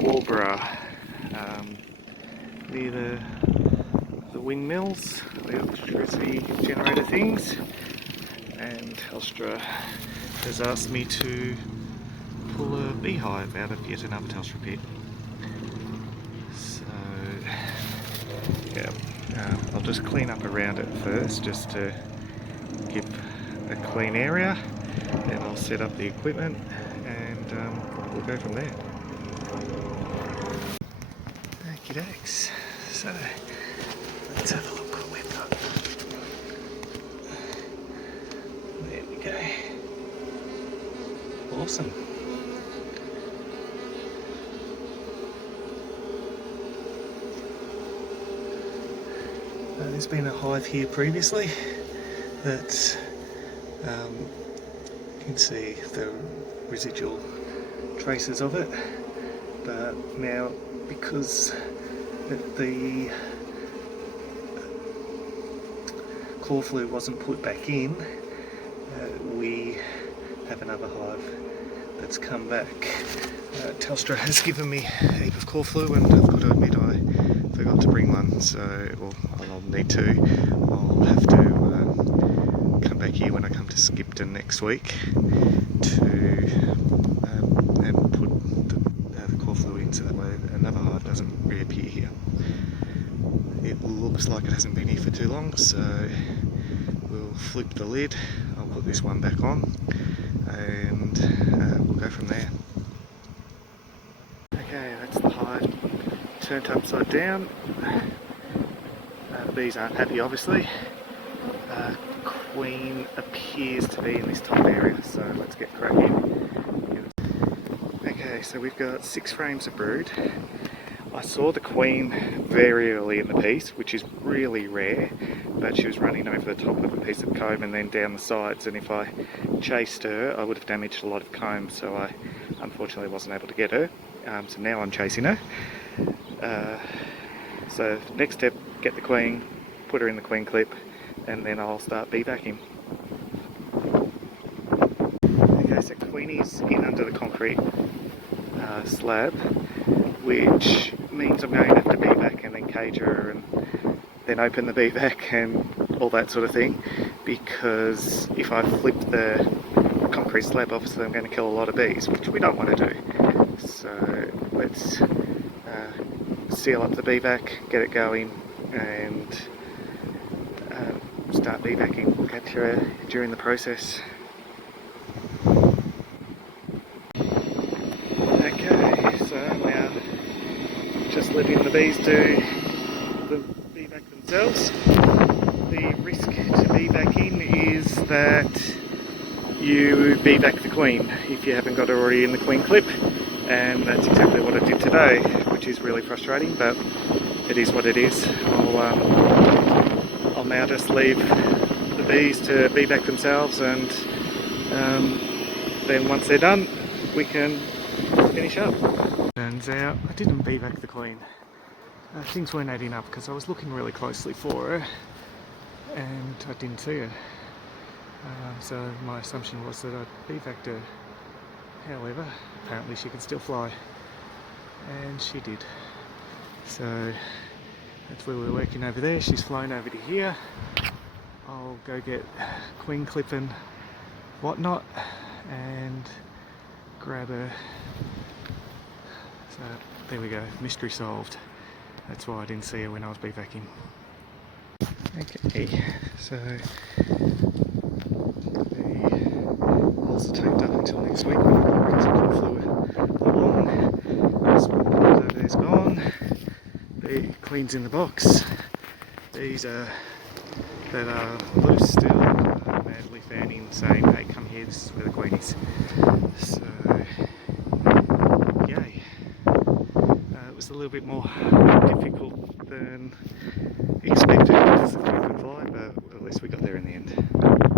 Waubra, near the windmills, the electricity generator things, and Telstra has asked me to pull a beehive out of yet another Telstra Pit. So yeah, I'll just clean up around it first just to give a clean area, then I'll set up the equipment and we'll go from there. Okie dokes, so let's have a look what we've got. There we go. Awesome. There's been a hive here previously that you can see the residual traces of it, but now because the core flue wasn't put back in, we have another hive that's come back. Telstra has given me a heap of core flue, and I've got to admit I forgot to bring one, so I'll need to. I'll have to come back here when I come to Skipton next week to and put the core flue in, so that way another hive doesn't reappear here. It looks like it hasn't been here for too long, so we'll flip the lid. I'll put this one back on and we'll go from there. Okay, that's the hive turned upside down. The bees aren't happy, obviously. Queen appears to be in this top area, so let's get cracking. Okay, so we've got 6 frames of brood. I saw the queen very early in the piece, which is really rare, but she was running over the top of a piece of comb and then down the sides, and if I chased her I would have damaged a lot of comb, so I unfortunately wasn't able to get her. So now I'm chasing her. So next step, get the queen, put her in the queen clip, and then I'll start bee vacuum. Okay, so Queenie's in under the concrete slab, which means I'm going to have to bee vac and then cage her and then open the bee vac and all that sort of thing, because if I flip the concrete slab, obviously I'm going to kill a lot of bees, which we don't want to do. So let's seal up the bee vac, get it going, and start bee vacuuming. We'll catch her during the process. Okay, so now just letting the bees do the bee vac themselves. The risk to bee vacuum is that you bee vac the queen if you haven't got her already in the queen clip, and that's exactly what I did today, which is really frustrating, but it is what it is. I'll now just leave the bees to bee vac themselves, and then once they're done we can finish up. Turns out I didn't bee vac the queen. Things weren't adding up because I was looking really closely for her and I didn't see her. So my assumption was that I'd bee vac'd her. However, apparently she can still fly, and she did. So that's where we're working over there. She's flown over to here. I'll go get queen clip and whatnot and grab her. So there we go, mystery solved. That's why I didn't see her when I was bee vacuuming. Okay, so the holes are taped up until next week when I bring some core fluid along. This one over there's gone. The queen's in the box. These are that are loose still, madly fanning, saying, hey, come here, this is where the queen is. So, yay. It was a little bit more difficult than expected because the queen could fly, but at least we got there in the end.